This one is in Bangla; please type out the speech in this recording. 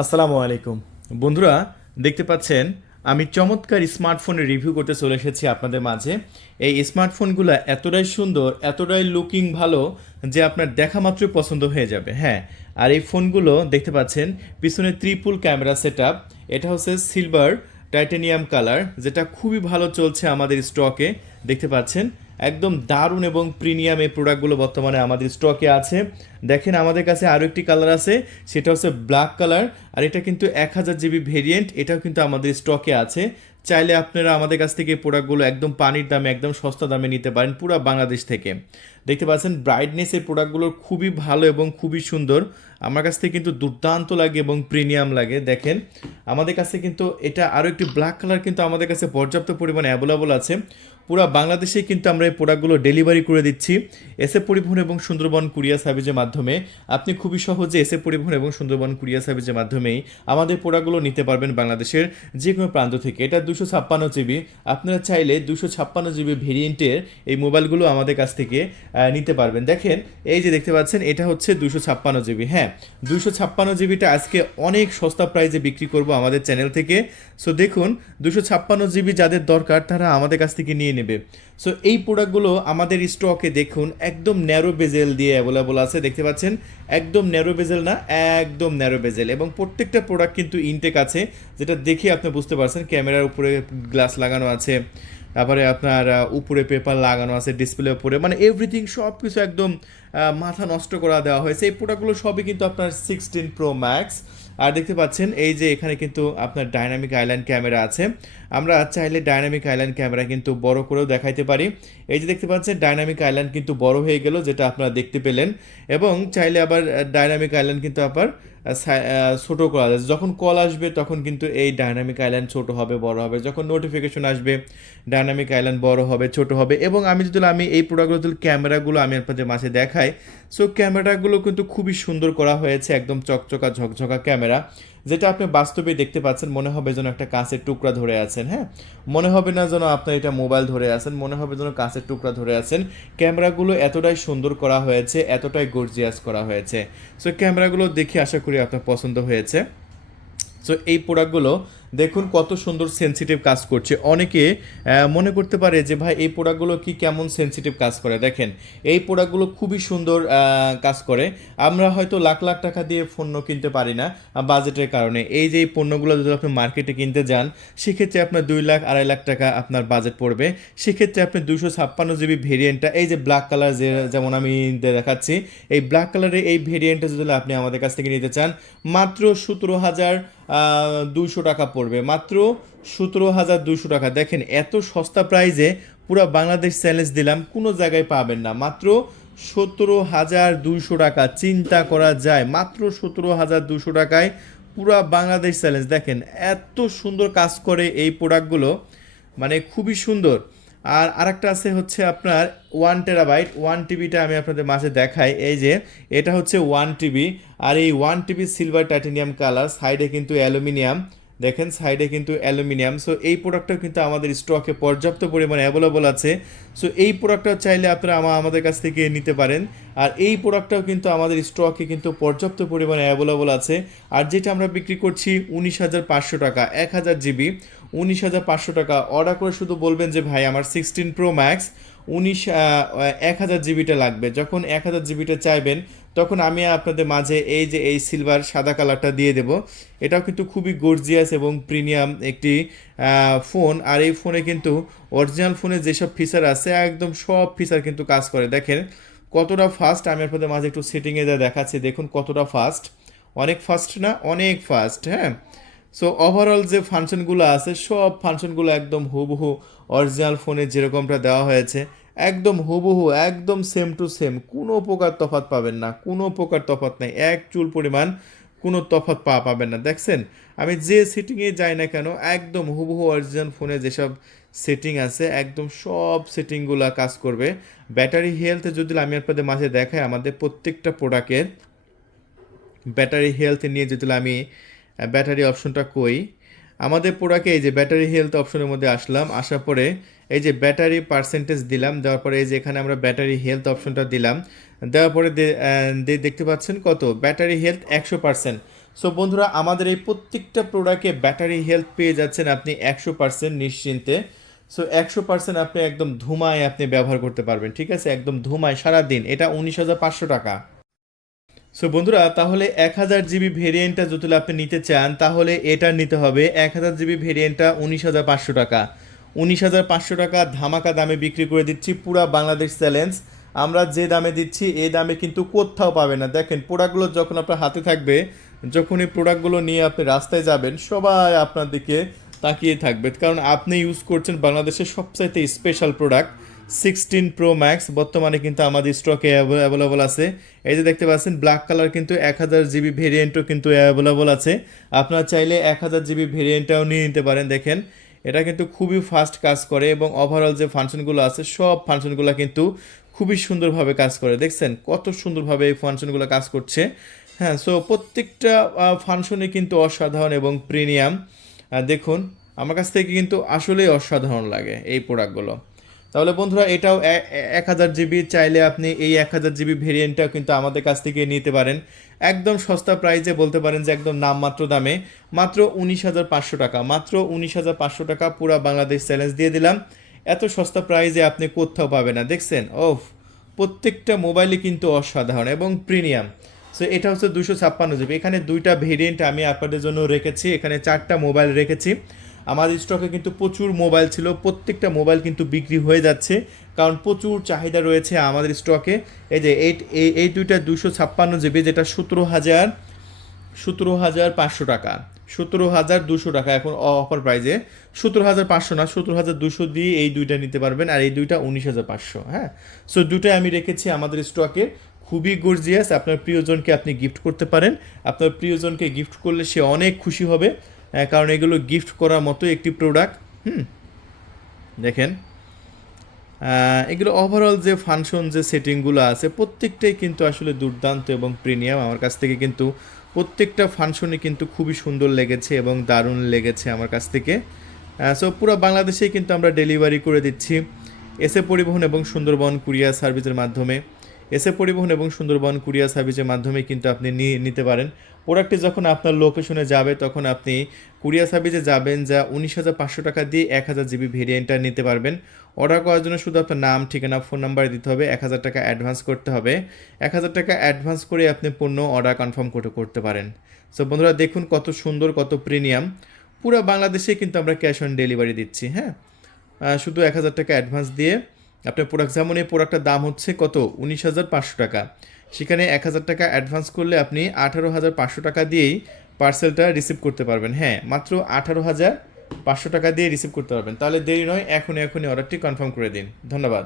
আসসালামু আলাইকুম। বন্ধুরা, দেখতে পাচ্ছেন, আমি চমৎকার স্মার্টফোনের রিভিউ করতে চলে এসেছি আপনাদের মাঝে। এই স্মার্টফোনগুলো এতটাই সুন্দর, এতটাই লুকিং ভালো যে আপনার দেখা মাত্রই পছন্দ হয়ে যাবে হ্যাঁ। আর এই ফোনগুলো দেখতে পাচ্ছেন, পিছনে ত্রিপুল ক্যামেরা সেট এটা হচ্ছে সিলভার টাইটেনিয়াম কালার যেটা খুবই ভালো চলছে আমাদের স্টকে দেখতে পাচ্ছেন একদম দারুণ এবং প্রিমিয়াম এই প্রোডাক্টগুলো বর্তমানে আমাদের স্টকে আছে। দেখেন আমাদের কাছে আরও একটি কালার আছে, সেটা হচ্ছে ব্ল্যাক কালার আর এটা কিন্তু এক হাজার জিবি ভেরিয়েন্ট এটাও কিন্তু আমাদের স্টকে আছে। চাইলে আপনারা আমাদের কাছ থেকে প্রোডাক্টগুলো একদম পানির দামে, একদম সস্তা দামে নিতে পারেন পুরো বাংলাদেশ থেকে। দেখতে পাচ্ছেন ব্রাইটনেস এই প্রোডাক্টগুলোর খুবই ভালো এবং খুবই সুন্দর। আমার কাছ থেকে কিন্তু দুর্দান্ত লাগে এবং প্রিমিয়াম লাগে। দেখেন, আমাদের কাছে কিন্তু এটা আরও একটি ব্ল্যাক কালার কিন্তু আমাদের কাছে পর্যাপ্ত পরিমাণে অ্যাভেলেবল আছে। পুরো বাংলাদেশে কিন্তু আমরা এই প্রোডাক্টগুলো ডেলিভারি করে দিচ্ছি। এসে পরিবহন এবং সুন্দরবন কুরিয়া সার্ভিসের মাধ্যমে। আপনি খুবই সহজে এসে পরিবহন এবং সুন্দরবন কুরিয়া সার্ভিসের মাধ্যমেই আমাদের প্রোডাক্টগুলো নিতে পারবেন বাংলাদেশের যে কোনো প্রান্ত থেকে। এটা দুশো ছাপ্পান্ন জিবি আপনারা চাইলে দুশো ছাপ্পান্ন জিবি ভেরিয়েন্টের এই মোবাইলগুলো আমাদের কাছ থেকে নিতে পারবেন। দেখেন, এই যে দেখতে পাচ্ছেন, এটা হচ্ছে দুশো ছাপ্পান্ন জিবি হ্যাঁ দুশো ছাপ্পান্ন জিবিটা আজকে অনেক সস্তা প্রাইজে বিক্রি করব আমাদের চ্যানেল থেকে। সো দেখুন, দুশো ছাপ্পান্ন জিবি যাদের দরকার, তারা আমাদের কাছ থেকে নিয়ে নেবে। সো এই প্রোডাক্টগুলো আমাদের স্টকে দেখুন, একদম ন্যারো বেজেল দিয়ে অ্যাভেলেবল আছে, দেখতে পাচ্ছেন? একদম ন্যারো বেজেল না, একদম ন্যারো বেজেল এবং প্রত্যেকটা প্রোডাক্ট কিন্তু ইনটেক আছে, যেটা দেখে আপনি বুঝতে পারছেন ক্যামেরার উপরে গ্লাস লাগানো আছে, তারপরে আপনার উপরে পেপার লাগানো আছে ডিসপ্লে উপরে মানে এভরিথিং সব কিছু একদম মাথা নষ্ট করা দেওয়া হয়েছে। এই প্রোডাক্টগুলো সবই কিন্তু আপনার সিক্সটিন প্রো ম্যাক্স আর দেখতে পাচ্ছেন, এই যে এখানে কিন্তু আপনার ডাইনামিক আইল্যান্ড ক্যামেরা আছে। আমরা চাইলে ডাইনামিক আইল্যান্ড ক্যামেরা কিন্তু বড় করেও দেখাইতে পারি। এই যে দেখতে পাচ্ছেন ডাইনামিক আইল্যান্ড কিন্তু বড় হয়ে গেল, যেটা আপনারা দেখতে পেলেন। এবং চাইলে আবার ডাইনামিক আইল্যান্ড কিন্তু আবার ছোট করা যায়। যখন কল আসবে, তখন কিন্তু এই ডাইনামিক আইল্যান্ড ছোট হবে, বড় হবে। যখন নোটিফিকেশন আসবে ডাইনামিক আইল্যান্ড বড় হবে, ছোট হবে। এবং আমি যদি আমি এই প্রোডাক্টগুলো যদি ক্যামেরাগুলো আমি আপনাদের মাঝে দেখাই সো ক্যামেরাগুলো কিন্তু খুবই সুন্দর করা হয়েছে, একদম চকচকা, ঝকঝকা ক্যামেরা যেটা আপনি বাস্তবে দেখতে পাচ্ছেন, মনে হবে যেন একটা কাঁচের টুকরা ধরে আছেন হ্যাঁ? মনে হবে না যেন আপনার এটা মোবাইল ধরে আছেন, মনে হবে যেন কাঁচের টুকরা ধরে আছেন। ক্যামেরাগুলো এতটাই সুন্দর করা হয়েছে, এতটাই গর্জিয়াস করা হয়েছে। সো ক্যামেরাগুলো দেখে আশা করি আপনার পছন্দ হয়েছে। সো এই প্রোডাক্টগুলো দেখুন কত সুন্দর সেনসিটিভ কাজ করছে। অনেকে মনে করতে পারে যে, ভাই, এই প্রোডাক্টগুলো কি কেমন সেনসিটিভ কাজ করে? দেখেন, এই প্রোডাক্টগুলো খুবই সুন্দর কাজ করে। আমরা হয়তো লাখ লাখ টাকা দিয়ে পণ্য কিনতে পারি না বাজেটের কারণে। এই যে, এই পণ্যগুলো যদি আপনি মার্কেটে কিনতে যান, সেক্ষেত্রে আপনার দুই লাখ, আড়াই লাখ টাকা আপনার বাজেট পড়বে। সেক্ষেত্রে আপনি দুশো ছাপ্পান্ন জিবি ভেরিয়েন্টটা এই যে ব্ল্যাক কালার যে, যেমন আমি দেখাচ্ছি, এই ব্ল্যাক কালারের এই ভেরিয়েন্টটা যদি আপনি আমাদের কাছ থেকে নিতে চান, মাত্র সতেরো হাজার দুশো টাকা পড়বে। মাত্র সতেরো হাজার দুশো টাকা। দেখেন, এত সস্তা প্রাইজে পুরো বাংলাদেশ চ্যালেঞ্জ দিলাম, কোনো জায়গায় পাবেন না। মাত্র সতেরো হাজার দুশো টাকা। চিন্তা করা যায়, মাত্র সতেরো হাজার দুশো টাকায় পুরা বাংলাদেশ চ্যালেঞ্জ। দেখেন, এত সুন্দর কাজ করে এই প্রোডাক্টগুলো মানে খুবই সুন্দর। আর আরেকটা আছে হচ্ছে আপনার ওয়ান টেরাবাইট ওয়ান টিভিটা আমি আপনাদের মাঝে দেখাই। এই যে, এটা হচ্ছে ওয়ান টিভি আর এই one TB silver titanium colour সাইডে কিন্তু অ্যালুমিনিয়াম দেখেন সাইডে কিন্তু অ্যালুমিনিয়াম। সো এই প্রোডাক্টটাও কিন্তু আমাদের স্টকে পর্যাপ্ত পরিমাণে অ্যাভেলেবল আছে। সো এই প্রোডাক্টটা চাইলে আপনারা আমা- আমাদের কাছ থেকে নিতে পারেন। আর এই প্রোডাক্টটাও কিন্তু আমাদের স্টকে কিন্তু পর্যাপ্ত পরিমাণে অ্যাভেলেবল আছে। আর যেটা আমরা বিক্রি করছি উনিশ হাজার পাঁচশো টাকা, এক হাজার জিবি। উনিশ হাজার পাঁচশো টাকা। অর্ডার করে শুধু বলবেন যে, ভাই, আমার সিক্সটিন প্রো ম্যাক্স উনিশ এক হাজার জিবিটা লাগবে। যখন এক হাজার জিবিটা চাইবেন, তখন আমি আপনাদের মাঝে এই যে এই সিলভার সাদা কালারটা দিয়ে দেব। এটাও কিন্তু খুবই গর্জিয়াস এবং প্রিমিয়াম একটি ফোন আর এই ফোনে কিন্তু অরিজিনাল ফোনে যেসব ফিচার আছে, একদম সব ফিচার কিন্তু কাজ করে। দেখেন, কতটা ফাস্ট আমি আপনাদের মাঝে একটু সেটিংয়ে দেখাচ্ছি, দেখুন কতটা ফাস্ট অনেক ফাস্ট না, অনেক ফাস্ট হ্যাঁ? সো ওভারঅল যে ফাংশনগুলো আছে, সব ফাংশনগুলো একদম হুবহু অরিজিনাল ফোনে যেরকমটা দেওয়া হয়েছে, একদম হুবহু, একদম সেম টু সেম কোনো প্রকার তফাৎ পাবেন না, কোনো প্রকার তফাৎ নেই। এক চুল পরিমাণ কোনো তফাৎ পা পাবেন না। দেখছেন? আমি যে সেটিংয়ে যাই না কেন, একদম হুবহু অরিজিনাল ফোনে যেসব সেটিং আছে, একদম সব সেটিংগুলো কাজ করবে। ব্যাটারি হেলথ যদি আমি আপনাদের মাঝে দেখাই, আমাদের প্রত্যেকটা প্রোডাক্টের ব্যাটারি হেলথ নিয়ে যদি আমি ব্যাটারি অপশনটা কই? আমাদের প্রোডাক্টে এই যে ব্যাটারি হেলথ অপশনের মধ্যে আসলাম, আসার পরে এই যে ব্যাটারি পার্সেন্টেজ দিলাম, দেওয়ার পরে এই যে এখানে আমরা ব্যাটারি হেলথ অপশনটা দিলাম, দেওয়ার পরে দেখতে পাচ্ছেন কত? ব্যাটারি হেলথ একশো পার্সেন্ট সো বন্ধুরা, আমাদের এই প্রত্যেকটা প্রোডাক্টে ব্যাটারি হেলথ পেয়ে যাচ্ছেন আপনি একশো পার্সেন্ট নিশ্চিন্তে। সো একশো পার্সেন্ট আপনি একদম ধুমায় আপনি ব্যবহার করতে পারবেন, ঠিক আছে? একদম ধুমায় সারাদিন, এটা উনিশ হাজার পাঁচশো টাকা। সো বন্ধুরা, তাহলে এক হাজার জিবি ভেরিয়েন্টটা যদি আপনি নিতে চান, তাহলে এটা নিতে হবে এক হাজার জিবি ভেরিয়েন্টটা উনিশ হাজার পাঁচশো টাকা। উনিশ হাজার পাঁচশো টাকা ধামাকা দামে বিক্রি করে দিচ্ছি পুরা বাংলাদেশ চ্যালেঞ্জ আমরা যে দামে দিচ্ছি এই দামে কিন্তু কোথাও পাবে না। দেখেন প্রোডাক্টগুলো যখন আপনার হাতে থাকবে যখন এই প্রোডাক্টগুলো নিয়ে আপনি রাস্তায় যাবেন, সবাই আপনার দিকে তাকিয়ে থাকবে। কারণ আপনি ইউজ করছেন বাংলাদেশের সবচাইতে special product sixteen pro max বর্তমানে কিন্তু আমাদের স্টকে অ্যাভেলেবল আছে। এই যে দেখতে পাচ্ছেন ব্ল্যাক কালার কিন্তু এক হাজার জিবি ভেরিয়েন্টও কিন্তু অ্যাভেলেবল আছে। আপনারা চাইলে এক হাজার জিবি ভেরিয়েন্টটাও নিয়ে নিতে পারেন, দেখেন। এটা কিন্তু খুবই ফাস্ট কাজ করে এবং ওভারঅল যে ফাংশনগুলো আছে, সব ফাংশনগুলো কিন্তু খুবই সুন্দরভাবে কাজ করে। দেখছেন, কত সুন্দরভাবে এই ফাংশনগুলো কাজ করছে। হ্যাঁ সো প্রত্যেকটা ফাংশনে কিন্তু অসাধারণ এবং প্রিমিয়াম দেখুন, আমার কাছ থেকে কিন্তু আসলেই অসাধারণ লাগে এই প্রোডাক্টগুলো তাহলে বন্ধুরা, এটাও এক হাজার জিবি, চাইলে আপনি এই এক হাজার জিবি ভেরিয়েন্টটাও কিন্তু আমাদের কাছ থেকে নিতে পারেন। একদম সস্তা প্রাইজে বলতে পারেন যে একদম নামমাত্র দামে। মাত্র উনিশ হাজার পাঁচশো টাকা, মাত্র উনিশ হাজার পাঁচশো টাকা পুরা বাংলাদেশ চ্যালেঞ্জ দিয়ে দিলাম। এত সস্তা প্রাইজে আপনি কোথাও পাবেন না, দেখছেন? ওফ, প্রত্যেকটা মোবাইলে কিন্তু অসাধারণ এবং প্রিমিয়াম সো এটা হচ্ছে দুশো ছাপ্পান্ন জিবি। এখানে দুইটা ভেরিয়েন্ট আমি আপনাদের জন্য রেখেছি, এখানে চারটা মোবাইল রেখেছি। আমার স্টকে কিন্তু প্রচুর মোবাইল ছিল, প্রত্যেকটা মোবাইল কিন্তু বিক্রি হয়ে যাচ্ছে, কারণ প্রচুর চাহিদা রয়েছে আমাদের স্টকে। এই যে এইট এই- দুইটা দুশো ছাপ্পান্ন জিবি যেটা সতেরো হাজার সতেরো হাজার পাঁচশো টাকা, সতেরো হাজার দুশো টাকা এখন অফার প্রাইজে। সতেরো হাজার পাঁচশো না, সতেরো হাজার দুশো দিয়ে এই দুইটা নিতে পারবেন, আর এই দুইটা উনিশ হাজার পাঁচশো হ্যাঁ? সো দুটোই আমি রেখেছি আমাদের স্টকে। খুবই গর্জিয়াস আপনার প্রিয়জনকে আপনি গিফট করতে পারেন। আপনার প্রিয়জনকে গিফট করলে সে অনেক খুশি হবে। কারণ এগুলো গিফট করার মতো একটি প্রোডাক্ট হুম? দেখেন এগুলো ওভারঅল যে ফাংশন যে সেটিংগুলো আছে, প্রত্যেকটাই কিন্তু আসলে দুর্দান্ত এবং প্রিমিয়াম আমার কাছ থেকে কিন্তু প্রত্যেকটা ফাংশনই কিন্তু খুবই সুন্দর লেগেছে এবং দারুণ লেগেছে আমার কাছ থেকে। সো পুরো বাংলাদেশেই কিন্তু আমরা ডেলিভারি করে দিচ্ছি। এসে পরিবহন এবং সুন্দরবন কুরিয়ার সার্ভিসের মাধ্যমে। এসে পরিবহন এবং সুন্দরবন কুরিয়ার সার্ভিসের মাধ্যমে কিন্তু আপনি নিতে পারেন। প্রোডাক্টটি যখন আপনার লোকেশনে যাবে, তখন আপনি কুরিয়ার সার্ভিসে যাবেন যা উনিশ হাজার পাঁচশো টাকা দিয়ে এক হাজার জিবি ভেরিয়েন্টটা নিতে পারবেন। অর্ডার করার জন্য শুধু আপনার নাম, ঠিকানা, ফোন নাম্বার দিতে হবে। এক হাজার টাকা অ্যাডভান্স করতে হবে। এক হাজার টাকা অ্যাডভান্স করে আপনি পণ্য অর্ডার কনফার্ম করতে করতে পারেন। সো বন্ধুরা, দেখুন কত সুন্দর, কত প্রিমিয়াম। পুরো বাংলাদেশে কিন্তু আমরা ক্যাশ অন ডেলিভারি দিচ্ছি হ্যাঁ? শুধু এক হাজার টাকা অ্যাডভান্স দিয়ে আপনার প্রোডাক্ট যেমন এই প্রোডাক্টটার দাম হচ্ছে কত? উনিশ হাজার পাঁচশো টাকা। সেখানে এক হাজার টাকা অ্যাডভান্স করলে আপনি আঠারো হাজার পাঁচশো টাকা দিয়েই পার্সেলটা রিসিভ করতে পারবেন। হ্যাঁ মাত্র আঠারো হাজার পাঁচশো টাকা দিয়ে রিসিভ করতে পারবেন। তাহলে দেরি নয়, এখনই এখনই অর্ডারটি কনফার্ম করে দিন। ধন্যবাদ।